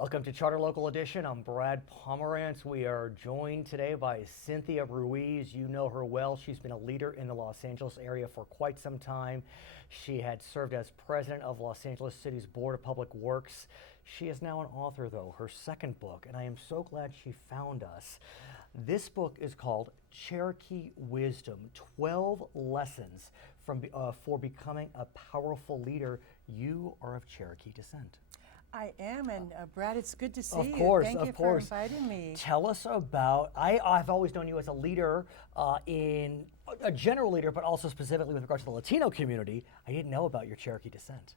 Welcome to Charter Local Edition. I'm Brad Pomerance. We are joined today by Cynthia Ruiz. You know her well. She's been a leader in the Los Angeles area for quite some time. She had served as president of Los Angeles City's Board of Public Works. She is now an author, though, her second book, and I am so glad she found us. This book is called Cherokee Wisdom, 12 Lessons for Becoming a Powerful Leader. You are of Cherokee descent. I am, and Brad, it's good to see Of you. course, Thank you for inviting me. Tell us about, I've always known you as a leader, in a general leader, but also specifically with regards to the Latino community. I didn't know about your Cherokee descent.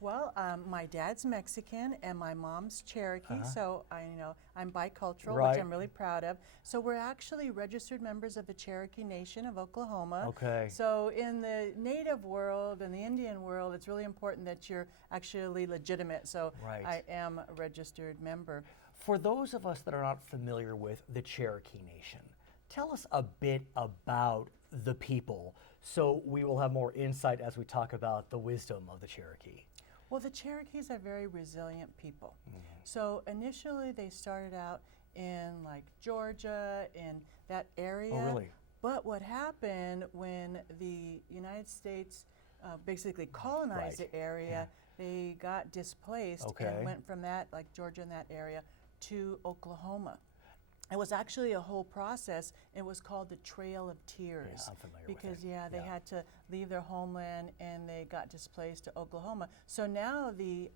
Well, my dad's Mexican and my mom's Cherokee, so I'm bicultural, Right. which I'm really proud of. So we're actually registered members of the Cherokee Nation of Oklahoma. Okay. So in the Native world and the Indian world, it's really important that you're actually legitimate. So Right. I am a registered member. For those of us that are not familiar with the Cherokee Nation, tell us a bit about the people so we will have more insight as we talk about the wisdom of the Cherokee. Well, the Cherokees are very resilient people. So initially they started out in like Georgia, in that area. Oh, really? But what happened when the United States basically colonized Right. the area, they got displaced Okay. and went from that, like Georgia in that area, to Oklahoma. It was actually a whole process. It was called the Trail of Tears. Yeah, I'm familiar with because it. they had to leave their homeland and they got displaced to Oklahoma. So now the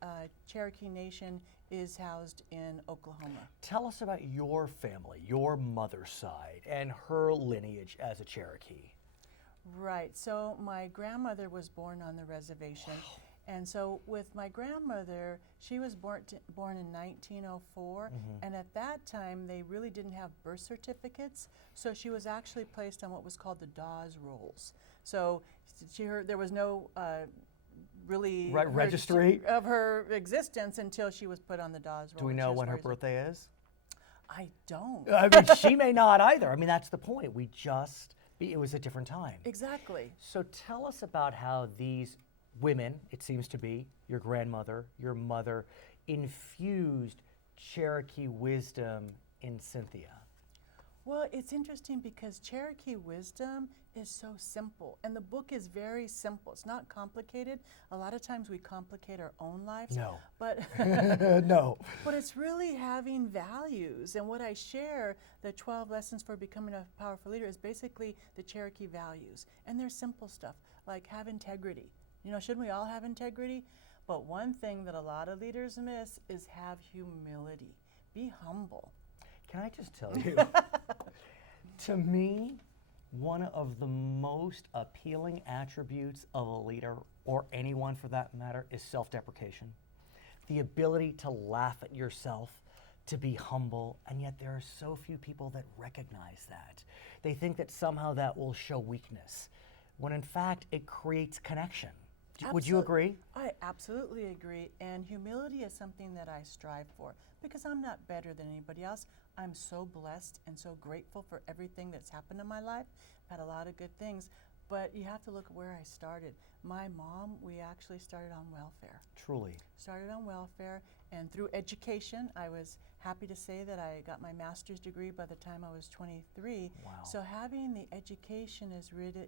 Cherokee Nation is housed in Oklahoma. Tell us about your family, your mother's side, and her lineage as a Cherokee. Right. So my grandmother was born on the reservation. Wow. And so with my grandmother, she was born in 1904, and at that time they really didn't have birth certificates, so she was actually placed on what was called the Dawes rolls. So there was no really registry of her existence until she was put on the Dawes roll. Do we know when her birthday is? I don't. I mean, she may not either. I mean, that's the point. It was a different time. Exactly. So tell us about how these women, it seems to be, your grandmother, your mother, infused Cherokee wisdom in Cynthia. Well, it's interesting because Cherokee Wisdom is so simple, and the book is very simple. It's not complicated. A lot of times we complicate our own lives. No. But No. But it's really having values, and what I share, the 12 lessons for becoming a powerful leader, is basically the Cherokee values, and they're simple stuff like have integrity. Shouldn't we all have integrity? But one thing that a lot of leaders miss is have humility. Be humble. Can I just tell you, to me, one of the most appealing attributes of a leader, or anyone for that matter, is self-deprecation. The ability to laugh at yourself, to be humble, and yet there are so few people that recognize that. They think that somehow that will show weakness, when in fact it creates connection. Would you agree? I absolutely agree, and humility is something that I strive for because I'm not better than anybody else. I'm so blessed and so grateful for everything that's happened in my life. I've had a lot of good things, but you have to look at where I started. My mom, we actually started on welfare. Truly. Started on welfare, and through education, I was happy to say that I got my master's degree by the time I was 23. Wow. So having the education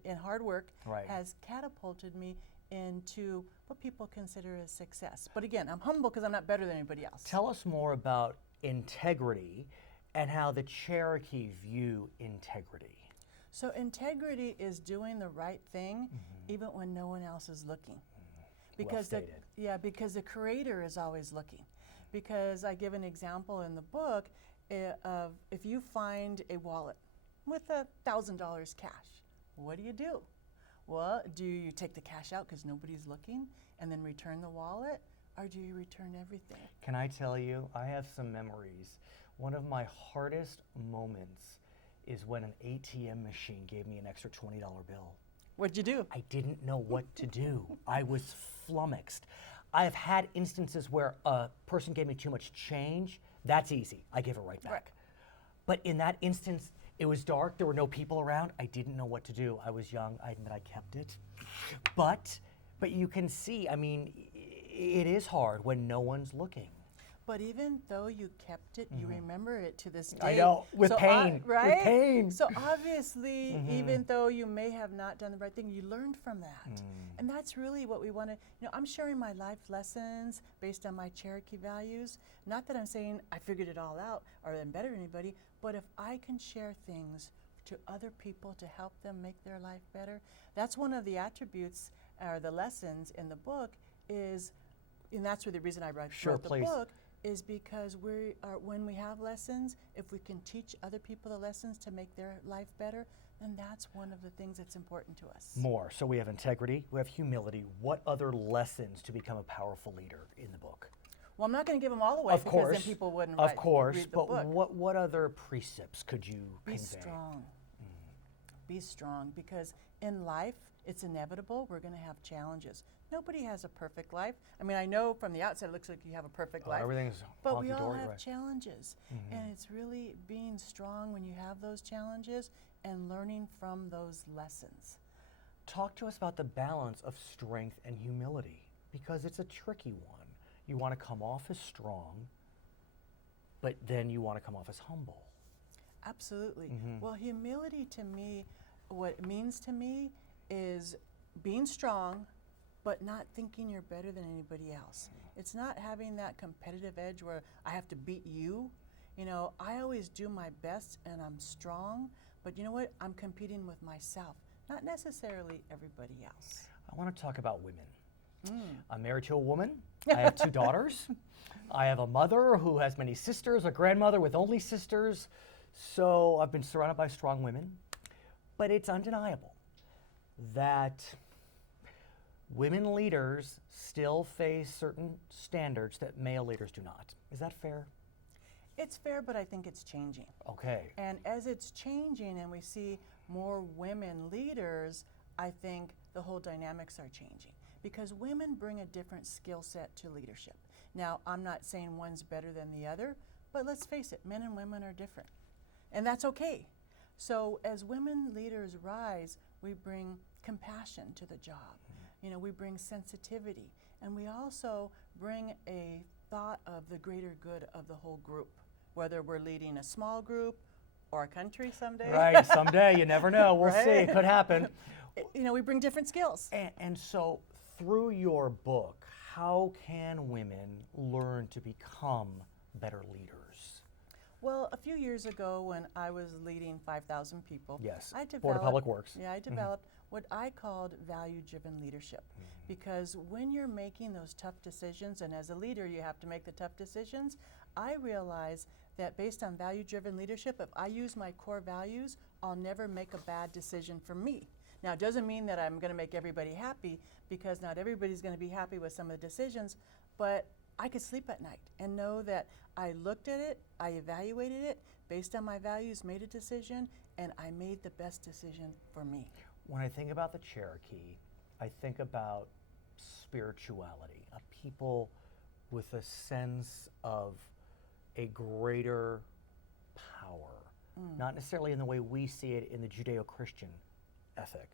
and hard work Right. has catapulted me into what people consider as success. But again, I'm humble because I'm not better than anybody else. Tell us more about integrity and how the Cherokee view integrity. So integrity is doing the right thing even when no one else is looking. Because because the Creator is always looking. Because I give an example in the book of if you find a wallet with $1,000 cash, what do? Well, do you take the cash out because nobody's looking and then return the wallet, or do you return everything? Can I tell you, I have some memories. One of my hardest moments is when an ATM machine gave me an extra $20 bill. What'd you do? I didn't know what to do. I was flummoxed. I've had instances where a person gave me too much change. That's easy. I give it right back. Right. But in that instance, it was dark. There were no people around. I didn't know what to do. I was young. I admit I kept it. But you can see, I mean, it is hard when no one's looking. But even though you kept it, you remember it to this day. I know, with pain, right? with pain. So obviously, even though you may have not done the right thing, you learned from that. And that's really what we want to, I'm sharing my life lessons based on my Cherokee values. Not that I'm saying I figured it all out or I'm better than anybody, but if I can share things to other people to help them make their life better, that's one of the attributes or the lessons in the book is, and that's the reason I wrote the book, is because when we have lessons, if we can teach other people the lessons to make their life better, then that's one of the things that's important to us. More. So we have integrity, we have humility. What other lessons to become a powerful leader in the book? Well, I'm not going to give them all away because then people wouldn't read the book. But what other precepts could you convey? Be strong. Be strong, because in life, it's inevitable. We're going to have challenges. Nobody has a perfect life. I mean, I know from the outside it looks like you have a perfect life. Everything's but we all have challenges. And it's really being strong when you have those challenges and learning from those lessons. Talk to us about the balance of strength and humility, because it's a tricky one. You want to come off as strong, but then you want to come off as humble. Absolutely. Well, humility to me, what it means to me is being strong, but not thinking you're better than anybody else. It's not having that competitive edge where I have to beat you. I always do my best and I'm strong, but you know what? I'm competing with myself, not necessarily everybody else. I want to talk about women. I'm married to a woman. I have 2 daughters. I have a mother who has many sisters, a grandmother with only sisters. So I've been surrounded by strong women. But it's undeniable that women leaders still face certain standards that male leaders do not. Is that fair? It's fair, but I think it's changing. Okay. And as it's changing and we see more women leaders, I think the whole dynamics are changing, because women bring a different skill set to leadership. Now, I'm not saying one's better than the other, but let's face it, men and women are different. And that's okay. So as women leaders rise, we bring compassion to the job. We bring sensitivity, and we also bring a thought of the greater good of the whole group, whether we're leading a small group or a country someday. Right, someday, you never know. We'll see, it could happen. We bring different skills. And so through your book, how can women learn to become better leaders? Well, a few years ago when I was leading 5,000 people, I developed, Board of Public Works. I developed what I called value-driven leadership. Because when you're making those tough decisions, and as a leader you have to make the tough decisions, I realize that based on value-driven leadership, if I use my core values, I'll never make a bad decision for me. Now, it doesn't mean that I'm going to make everybody happy, because not everybody's going to be happy with some of the decisions, but I could sleep at night and know that I looked at it, I evaluated it, based on my values, made a decision, and I made the best decision for me. When I think about the Cherokee, I think about spirituality, a people with a sense of a greater power, not necessarily in the way we see it in the Judeo-Christian ethic.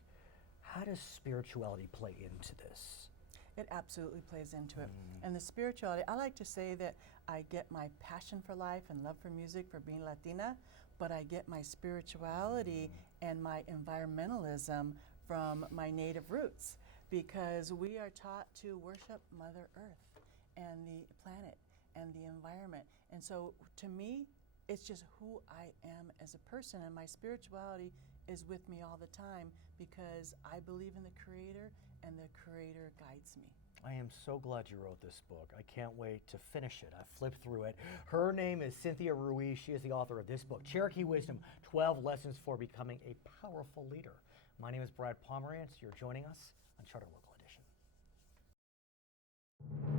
How does spirituality play into this? It absolutely plays into it. And the spirituality, I like to say that I get my passion for life and love for music for being Latina, but I get my spirituality and my environmentalism from my native roots, because we are taught to worship Mother Earth and the planet and the environment. And so to me, it's just who I am as a person, and my spirituality is with me all the time because I believe in the Creator, and the Creator guides me. I am so glad you wrote this book. I can't wait to finish it. I flipped through it. Her name is Cynthia Ruiz. She is the author of this book, Cherokee Wisdom, 12 Lessons for Becoming a Powerful Leader. My name is Brad Pomerance. You're joining us on Charter Local Edition.